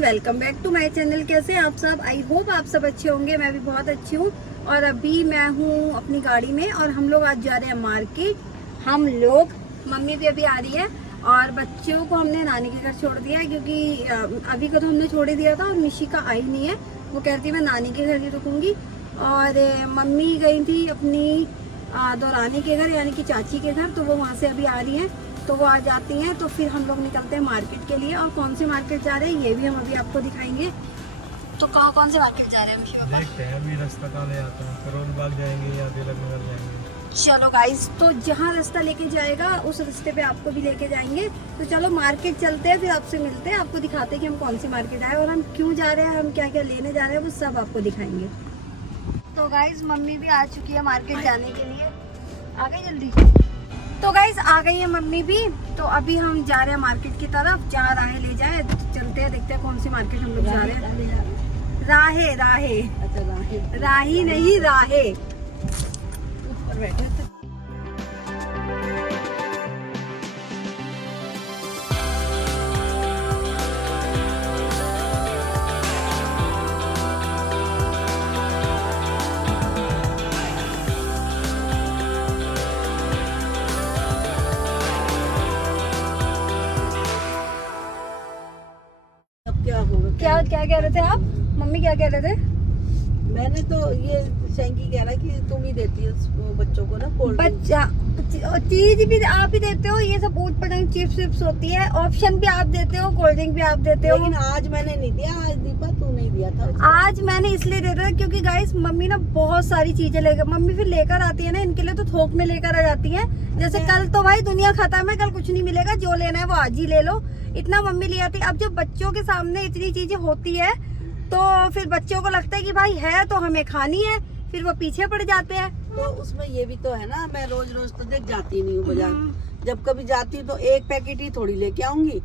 Welcome back to my channel. कैसे हैं आप सब? आई होप आप सब अच्छे होंगे। मैं भी बहुत अच्छी हूँ। और अभी मैं हूँ अपनी गाड़ी में और हम लोग आज जा रहे हैं मार्केट। हम लोग, मम्मी भी अभी आ रही है और बच्चों को हमने नानी के घर छोड़ दिया है क्योंकि अभी को तो हमने छोड़ ही दिया था और निशी का आई नहीं है। वो कहती मैं नानी के घर ही रुकूंगी। और मम्मी गई थी अपनी दौरानी के घर यानी कि चाची के घर, तो वो वहाँ से अभी आ रही है। तो वो आ जाती हैं तो फिर हम लोग निकलते हैं मार्केट के लिए। और कौन से मार्केट जा रहे हैं ये भी हम अभी आपको दिखाएंगे। तो कौन से मार्केट जा रहे हैं? देखते हैं अभी रास्ता कहाँ ले आता है। करोल बाग जाएंगे या तिलक नगर जाएंगे। चलो गाइस, तो जहाँ रास्ता लेके जाएगा उस रास्ते पे आपको भी लेके जाएंगे। तो चलो मार्केट चलते हैं, फिर आपसे मिलते हैं, आपको दिखाते हैं कि हम कौन सी मार्केट आए और हम क्यों जा रहे हैं, हम क्या क्या लेने जा रहे हैं, वो सब आपको दिखाएंगे। तो गाइस मम्मी भी आ चुकी है मार्केट जाने के लिए। आ गई जल्दी। तो गाइस आ गई है मम्मी भी। तो अभी हम जा रहे हैं मार्केट की तरफ। जहाँ राहें ले जाए चलते हैं, देखते हैं कौन सी मार्केट हम लोग जा रहे हैं। राहे अच्छा राही नहीं राहे। ऊपर बैठे थे। क्या कह रहे थे आप? मम्मी क्या कह रहे थे? मैंने तो ये शैंकी कह रहा कि तुम ही देती हो बच्चों को ना बच्चा चीज भी आप ही देते हो। ये सब ऊट पटांग चिप्स विप्स होती है, ऑप्शन भी आप देते हो, कोल्ड ड्रिंक भी आप देते हो। लेकिन आज मैंने नहीं दिया। आज दीपा तू नहीं दिया था। आज मैंने इसलिए दे दिया क्योंकि गाइस मम्मी ना बहुत सारी चीजें लेकर, मम्मी फिर लेकर आती है ना, इनके लिए तो थोक में लेकर आ जाती है। जैसे कल तो भाई दुनिया खत्म है, कल कुछ नहीं मिलेगा, जो लेना है वो आज ही ले लो, इतना मम्मी ले आती। अब जब बच्चों के सामने इतनी चीजें होती है तो फिर बच्चों को लगता है कि भाई है तो हमें खानी है, फिर वो पीछे पड़ जाते हैं। तो उसमें ये भी तो है ना, मैं रोज रोज तो देख जाती नहीं हूँ बाजार। जब कभी जाती हूँ तो एक पैकेट ही थोड़ी लेके आऊंगी।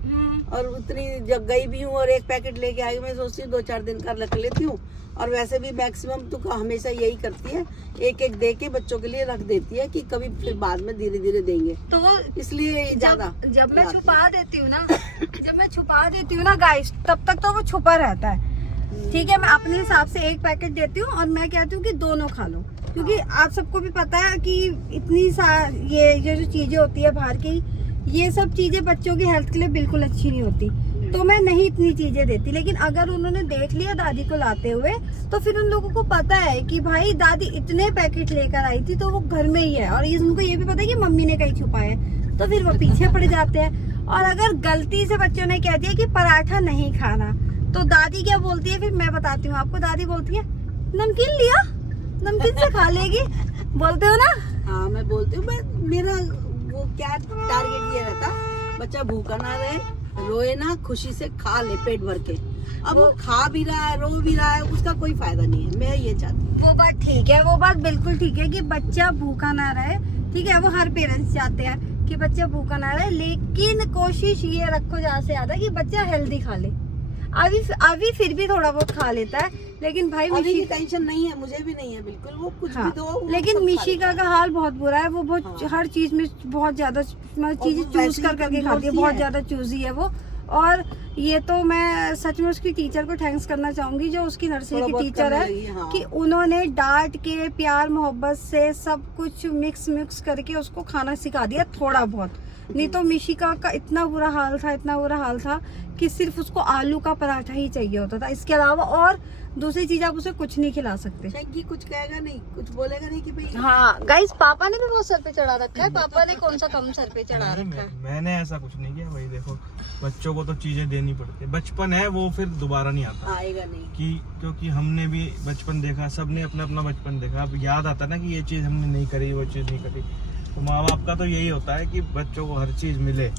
और उतनी जब गई भी हूँ और एक पैकेट लेके आई, मैं सोचती हूँ 2-4 दिन का रख लेती हूँ। और वैसे भी मैक्सिमम तो हमेशा यही करती है, एक एक दे के बच्चों के लिए रख देती है कि कभी फिर बाद में धीरे धीरे देंगे। तो इसलिए ज्यादा जब मैं छुपा देती हूँ ना जब मैं छुपा देती हूँ ना गाइस, तब तक तो वो छुपा रहता है। ठीक है, मैं अपने हिसाब से एक पैकेट देती हूँ और मैं कहती हूँ कि दोनों खा लो, क्योंकि आप सबको भी पता है कि इतनी ये जो चीजें होती है बाहर की, ये सब चीजें बच्चों की हेल्थ के लिए बिल्कुल अच्छी नहीं होती। तो मैं नहीं इतनी चीजें देती। लेकिन अगर उन्होंने देख लिया दादी को लाते हुए तो फिर उन लोगों को पता है कि भाई दादी इतने पैकेट लेकर आई थी तो वो घर में ही है, और उनको ये भी पता है कि मम्मी ने कहीं छुपाया है, तो फिर वो पीछे पड़ जाते हैं। और अगर गलती से बच्चों ने कह दिया कि पराठा नहीं खाना, तो दादी क्या बोलती है, फिर मैं बताती हूँ आपको। दादी बोलती है नमकीन लिया, नमकीन से खा लेगी, बोलते हो ना? हाँ मैं बोलती हूँ। मेरा वो क्या टारगेट ये रहता, बच्चा भूखा ना रहे, रोए ना, खुशी से खा ले पेट भर के। अब वो खा भी रहा है, रो भी रहा है, उसका कोई फायदा नहीं है। मैं ये चाहती हूँ। वो बात ठीक है, वो बात बिल्कुल ठीक है कि बच्चा भूखा ना रहे। ठीक है, वो हर पेरेंट्स चाहते हैं कि बच्चा भूखा ना रहे, लेकिन कोशिश ये रखो ज्यादा से ज्यादा कि बच्चा हेल्दी खा ले। अभी फिर भी थोड़ा बहुत खा लेता है, लेकिन भाई अभी की टेंशन नहीं है, मुझे भी नहीं है बिल्कुल। वो कुछ भी दो, लेकिन मिशिका का हाल बहुत बुरा है। वो बहुत हर चीज में बहुत ज्यादा चीजें चूज करके खाती है, बहुत ज्यादा चूजी है वो। और ये तो मैं सच में उसकी टीचर को थैंक्स करना चाहूंगी, जो उसकी नर्सरी की टीचर है, कि उन्होंने डांट के प्यार मोहब्बत से सब कुछ मिक्स करके उसको खाना सिखा दिया थोड़ा बहुत। नहीं तो मिशिका का इतना बुरा हाल था कि सिर्फ उसको आलू का पराठा ही चाहिए होता था। इसके अलावा और दूसरी चीज आप उसे कुछ नहीं खिला सकते। शैंकी कुछ कहेगा नहीं, कुछ बोलेगा नहीं कि भाई। हाँ गाइस, पापा ने भी बहुत सर पे चढ़ा रखा है। पापा ने कौन सा कम सर पे चढ़ा रखा है? मैंने ऐसा कुछ नहीं किया भाई। देखो बच्चों को तो चीजें देनी पड़ती है, बचपन है वो फिर दोबारा नहीं आता, आएगा नहीं। क्योंकि हमने भी बचपन देखा, सबने अपना अपना बचपन देखा। अब याद आता ना कि ये चीज हमने नहीं करी, वो चीज नहीं करी। तो माँ बाप का तो यही होता है कि बच्चों को हर चीज मिले।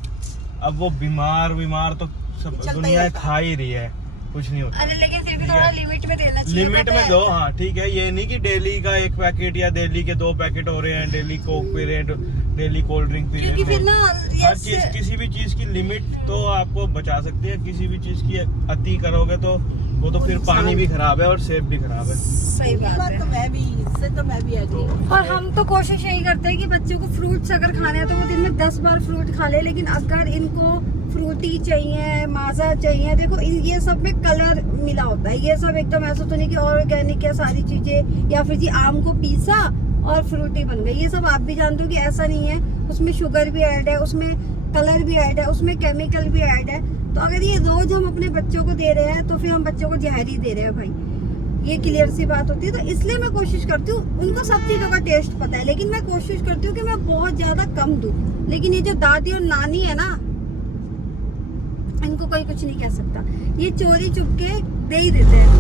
अब वो बीमार तो सब दुनिया खा ही रही है, कुछ नहीं होता। अरे लेकिन फिर भी थोड़ा लिमिट में देना चाहिए। लिमिट में दो, हाँ ठीक है। ये नहीं कि डेली का 1 पैकेट या डेली के 2 पैकेट हो रहे हैं, डेली कोक पी रहे हैं, डेली कोल्ड ड्रिंक पी रहे हैं। हर चीज, किसी भी चीज की लिमिट तो आपको बचा सकती है। किसी भी चीज की अति करोगे तो वो तो फिर पानी भी खराब है और सेब भी खराब है। सही बात है। तो मैं भी एग्री हूँ। और हम तो कोशिश यही करते हैं कि बच्चों को फ्रूट्स अगर खाने हैं तो वो दिन में 10 बार फ्रूट खा ले। लेकिन अगर इनको फ्रूटी चाहिए, माजा चाहिए, देखो ये सब में कलर मिला होता है। ये सब एकदम ऐसा तो नहीं कि ऑर्गेनिक है सारी चीजें, या फिर जी आम को पीसा और फ्रूटी बन गई। ये सब आप भी जानते हो कि ऐसा नहीं है। उसमें शुगर भी ऐड है, उसमें कलर भी ऐड है, उसमें केमिकल भी ऐड है। तो अगर ये रोज हम अपने बच्चों को दे रहे हैं तो फिर हम बच्चों को जहर ही दे रहे हैं भाई, ये क्लियर सी बात होती है। तो इसलिए मैं कोशिश करती हूँ, उनको सब चीजों का टेस्ट पता है, लेकिन मैं कोशिश करती हूँ कि मैं बहुत ज्यादा कम दूं। लेकिन ये जो दादी और नानी है ना, इनको कोई कुछ नहीं कह सकता। ये चोरी चुपके दे ही देते हैं।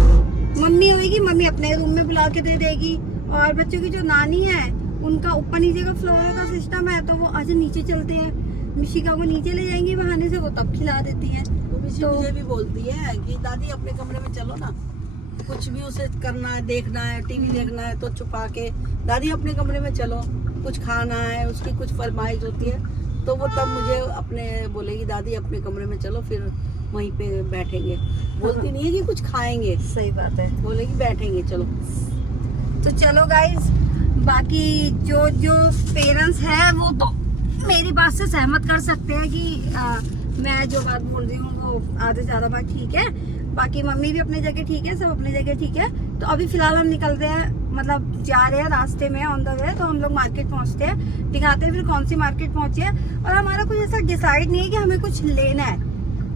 मम्मी होगी, मम्मी अपने रूम में बुला के दे देगी, और बच्चों की जो नानी है उनका ऊपर नीचे का फ्लोर का सिस्टम है, तो वो आज नीचे चलते हैं, मिशिका को नीचे ले जाएंगे बहाने से, वो तब खिला देती है। तो मुझे भी बोलती है कि दादी अपने कमरे में चलो ना, कुछ भी उसे करना है, देखना है, टीवी देखना है तो छुपा के दादी अपने कमरे में चलो, कुछ खाना है, उसकी कुछ फरमाइश होती है तो वो तब मुझे अपने बोलेगी दादी अपने कमरे में चलो, फिर वहीं पे बैठेंगे। बोलती नहीं है कि कुछ खाएंगे, सही बात है, बोलेगी बैठेंगे चलो। तो चलो गाइस, बाकी जो जो पेरेंट्स हैं वो तो मेरी बात से सहमत कर सकते हैं कि मैं जो बात बोल रही हूँ वो आधे ज्यादा बात ठीक है। बाकी मम्मी भी अपनी जगह ठीक है, सब अपनी जगह ठीक है। तो अभी फिलहाल हम निकल रहे हैं, मतलब जा रहे हैं रास्ते में, ऑन द वे। तो हम लोग मार्केट पहुंचते हैं, दिखाते हैं फिर कौन सी मार्केट पहुंचे हैं। और हमारा कुछ ऐसा डिसाइड नहीं है कि हमें कुछ लेना है,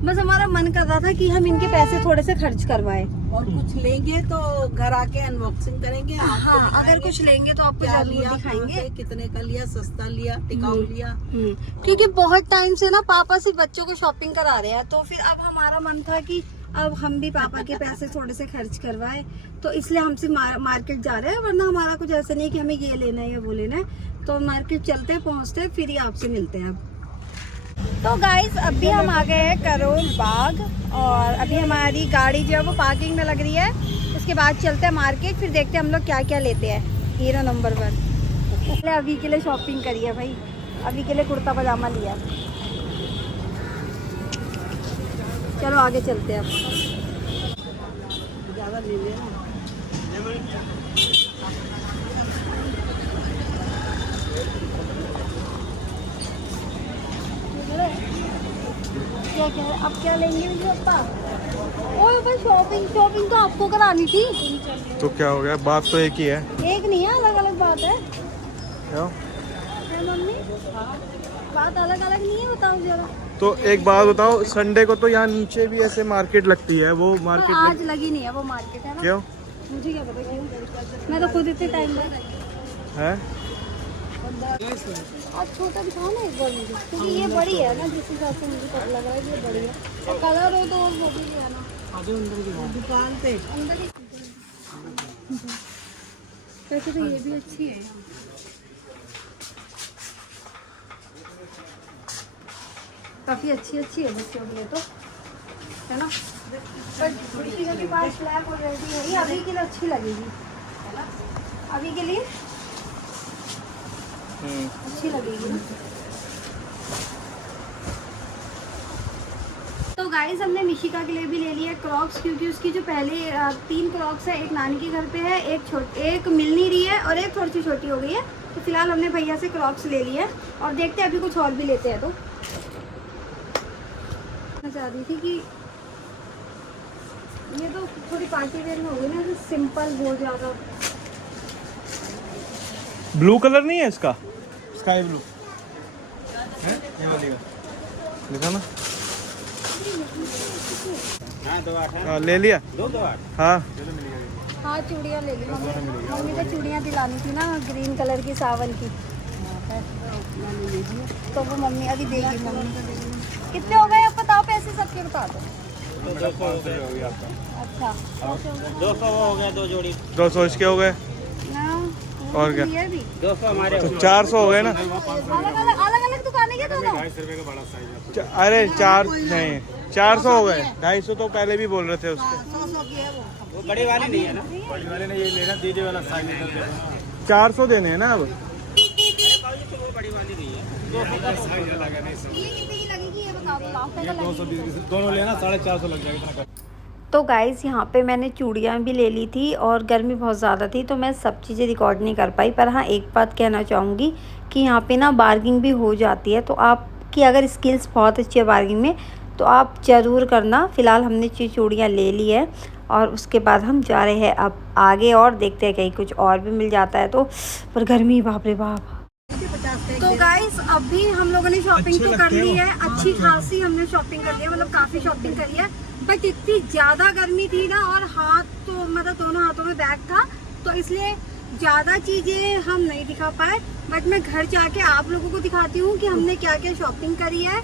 बस हमारा मन कर रहा था कि हम इनके पैसे थोड़े से खर्च करवाएं, और कुछ लेंगे तो घर आके अनबॉक्सिंग करेंगे। हाँ, अगर कुछ लेंगे तो आपको जरूर दिखाएंगे, कितने का लिया, सस्ता लिया, टिकाऊ लिया। क्योंकि बहुत टाइम से ना पापा सिर्फ बच्चों को शॉपिंग करा रहे हैं, तो फिर अब हमारा मन था कि अब हम भी पापा के पैसे थोड़े से खर्च करवाए, तो इसलिए हमसे मार्केट जा रहे हैं। वरना हमारा कुछ ऐसा नहीं कि हमें ये लेना है या वो लेना है। तो मार्केट चलते हैं, पहुंचते हैं, फिर ही आपसे मिलते हैं। तो गाइस, अभी हम आ गए हैं करोल बाग, और अभी हमारी गाड़ी जो है वो पार्किंग में लग रही है। उसके बाद चलते हैं मार्केट, फिर देखते हैं हम लोग क्या क्या लेते हैं। हीरो नंबर 1 पहले अभी के लिए शॉपिंग करी है भाई, अभी के लिए कुर्ता पजामा लिया। चलो आगे चलते हैं अब। ज्यादा ले लेना। क्या क्या है? अब क्या लेंगे पापा? ओए भाई, शॉपिंग तो आपको करानी थी। तो क्या हो गया, बात तो एक ही है। एक नहीं है, अलग अलग बात है। क्या? मम्मी, बात अलग अलग नहीं है, बताओ जरा। तो एक बात बताओ, संडे को तो यहाँ नीचे भी ऐसे मार्केट लगती है, वो मार्केट आज लगी नहीं है वो मार्केट, है ना? क्यों? मुझे क्या पता क्यों, मैं तो खुद इतने टाइम है। आज छोटा दिखाओ ना एक बार मुझे, क्योंकि ये बड़ी है ना, जिस हिसाब से मुझे पता लग रहा है कि ये बड़ी है, और कलर हो तो वो भी है ना दुकान पे अंदर ही। वैसे तो ये भी अच्छी है, काफी अच्छी है बच्चों के लिए तो, है ना? पर खुशी के पास फ्लैग ऑलरेडी है, ये अभी के लिए अच्छी लगेगी, है ना? अभी के लिए अच्छी लगेगी ना। तो गाइस, हमने मिशिका के लिए भी ले लिया क्रॉक्स, क्योंकि उसकी जो पहले 3 क्रॉक्स है, एक नानी के घर पे है, एक मिल नहीं रही है, और एक थोड़ी सी छोटी हो गई है। तो फिलहाल हमने भैया से क्रॉक्स ले लिए, और देखते हैं अभी कुछ और भी लेते हैं। तो मैं चाह रही थी कि ये तो थोड़ी पार्टी वेयर में हो गई ना, तो सिंपल हो जाएगा। ब्लू कलर नहीं है इसका, स्काई ब्लू है ये वाली का, देखा ना? हाँ, ले लिया। हाँ हाँ, चूड़ियाँ ले ली मम्मी को चूड़ियाँ दिलानी थी ना, ग्रीन कलर की, सावन की, तो वो मम्मी अभी देगी। मम्मी कितने हो गए, अब बताओ पैसे सबके, बता दो। 200 हो गया आपका। अच्छा, 200 हो गया, 2 जोड़ी। 200 इसके हो गए, और क्या? 200 हमारे तो 400 हो गए ना। अलग दुकानें क्या दोनों? अरे 400 हो गए, 250 तो पहले भी बोल रहे थे उसके। 100 की है वो बड़ी वाली नहीं है ना। बड़ी वाले ने ये लेना, दीदी वाला साइज 400 देने हैं ना अब। वो बड़ी वाली नहीं है। ये कितने की लगेगी ये बता दो, लास्ट टाइम 220 दोनों लेना, 450 लग जाएगा। तो गाइस, यहाँ पे मैंने चूड़ियाँ भी ले ली थी, और गर्मी बहुत ज़्यादा थी तो मैं सब चीज़ें रिकॉर्ड नहीं कर पाई। पर हाँ, एक बात कहना चाहूँगी कि यहाँ पे ना बार्गिंग भी हो जाती है, तो आप आपकी अगर स्किल्स बहुत अच्छी है बार्गेनिंग में तो आप ज़रूर करना। फ़िलहाल हमने चूड़ियाँ ले ली है और उसके बाद हम जा रहे हैं अब आगे और देखते हैं कहीं कुछ और भी मिल जाता है तो। पर गर्मी बाप रे बाप। तो गाइस अभी हम लोगों ने शॉपिंग तो कर ली है, अच्छी खासी हमने शॉपिंग कर ली है, मतलब काफ़ी शॉपिंग कर लिया। बट इतनी ज़्यादा गर्मी थी ना और हाथ तो मतलब दोनों हाथों में बैग था तो इसलिए ज़्यादा चीज़ें हम नहीं दिखा पाए। बट मैं घर जाके आप लोगों को दिखाती हूँ कि हमने क्या क्या शॉपिंग करी है।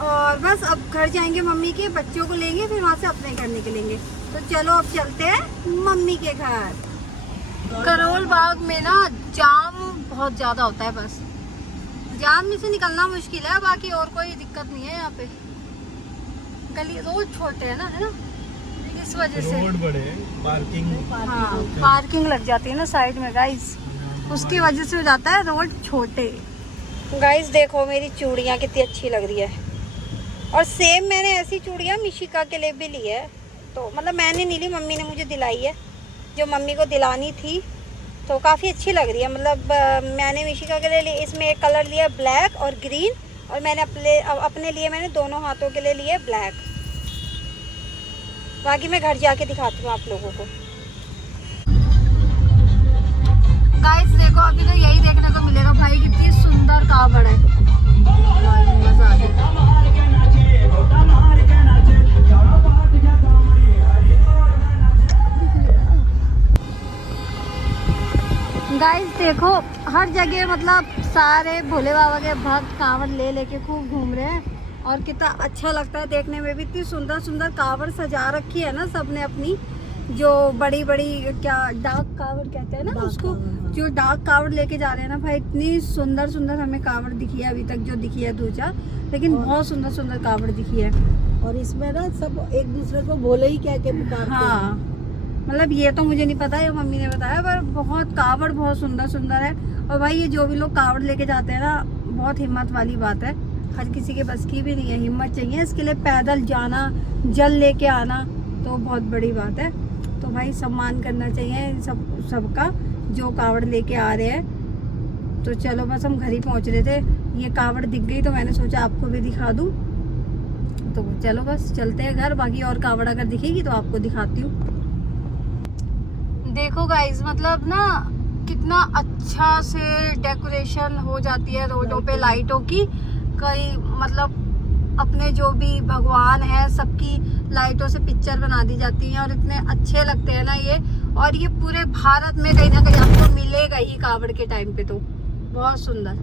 और बस अब घर जाएंगे मम्मी के, बच्चों को लेंगे, फिर वहाँ से अपने घर निकलेंगे। तो चलो अब चलते हैं मम्मी के घर। करोल बाग में ना जाम बहुत ज़्यादा होता है, बस जाम में से निकलना मुश्किल है, बाकी और कोई दिक्कत नहीं है। यहाँ पे गली रोड छोटे है ना, इस वजह से रोड बड़े, पार्किंग हाँ पार्किंग लग जाती है ना साइड में गाइस, उसकी वजह से हो जाता है रोड छोटे। गाइस देखो मेरी चूड़ियाँ कितनी अच्छी लग रही है और सेम मैंने ऐसी चूड़ियाँ मिशिका के लिए भी ली है। तो मतलब मैंने नहीं ली, मम्मी ने मुझे दिलाई है, जो मम्मी को दिलानी थी। तो काफ़ी अच्छी लग रही है, मतलब मैंने मिशिका के लिए ली। इसमें एक कलर लिया ब्लैक और ग्रीन, और मैंने अपने लिए मैंने दोनों हाथों के लिए लिए ब्लैक। बाकी मैं घर जाके दिखाती हूँ आप लोगों को। गाइस देखो अभी तो यही देखने को मिलेगा भाई, कितनी सुंदर कावड़ है, मजा आ गया। गाइस देखो हर जगह मतलब सारे भोले बाबा के भक्त कांवड़ ले लेके खूब घूम रहे हैं और कितना अच्छा लगता है देखने में भी। इतनी सुंदर सुंदर कांवड़ सजा रखी है ना सबने अपनी, जो बड़ी बड़ी क्या डाक कांवड़ कहते हैं ना उसको, जो डाक कांवड़ लेके जा रहे हैं ना भाई। इतनी सुंदर सुंदर हमें कांवड़ दिखी है अभी तक, जो दिखी है 2-4, लेकिन बहुत सुंदर सुंदर कांवड़ दिखी है। और इसमें ना सब एक दूसरे को भोले ही क्या के पुकारते हैं। हाँ मतलब ये तो मुझे नहीं पता, ये मम्मी ने बताया, पर बहुत कावड़ बहुत सुंदर सुंदर है। और भाई ये जो भी लोग कावड़ लेके जाते हैं ना, बहुत हिम्मत वाली बात है, हर किसी के बस की भी नहीं है, हिम्मत चाहिए इसके लिए। पैदल जाना, जल लेके आना तो बहुत बड़ी बात है। तो भाई सम्मान करना चाहिए सबका जो कावड़ लेके आ रहे हैं। तो चलो बस हम घर ही पहुंच रहे थे, ये कावड़ दिख गई तो मैंने सोचा आपको भी दिखा दूं। तो चलो बस चलते हैं घर, बाकी और कावड़ अगर दिखेगी तो आपको दिखाती हूँ। देखो गाइज मतलब ना कितना अच्छा से डेकोरेशन हो जाती है रोडों पे लाइटों की। कई मतलब अपने जो भी भगवान है सबकी लाइटों से पिक्चर बना दी जाती है और इतने अच्छे लगते हैं ना ये। और ये पूरे भारत में कहीं ना कहीं आपको मिलेगा ही कावड़ के टाइम पे, तो बहुत सुंदर।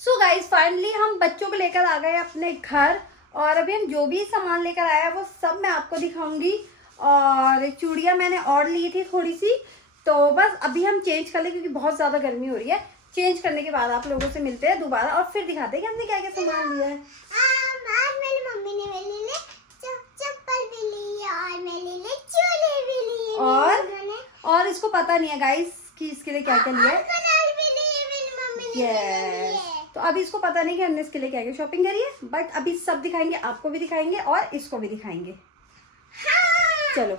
सो गाइज फाइनली हम बच्चों को लेकर आ गए अपने घर, और अभी हम जो भी सामान लेकर आए हैं वो सब मैं आपको दिखाऊंगी। और चूड़ियाँ मैंने और ली थी थोड़ी सी, तो बस अभी हम चेंज कर ले क्योंकि बहुत ज़्यादा गर्मी हो रही है। चेंज करने के बाद आप लोगों से मिलते हैं दोबारा और फिर दिखाते हैं कि हमने क्या क्या सामान लिया है। मेरी मम्मी ने मेरे लिए चप्पल भी ली है और मेरे लिए चूड़ी भी ली है। और इसको पता नहीं है गाइस कि इसके लिए क्या क्या लिया है। कलर भी ली है मेरी मम्मी ने। तो अभी इसको पता नहीं कि हमने इसके लिए क्या क्या शॉपिंग करी है, बट अभी सब दिखाएंगे, आपको भी दिखाएंगे और इसको भी दिखाएंगे। हाँ। चलो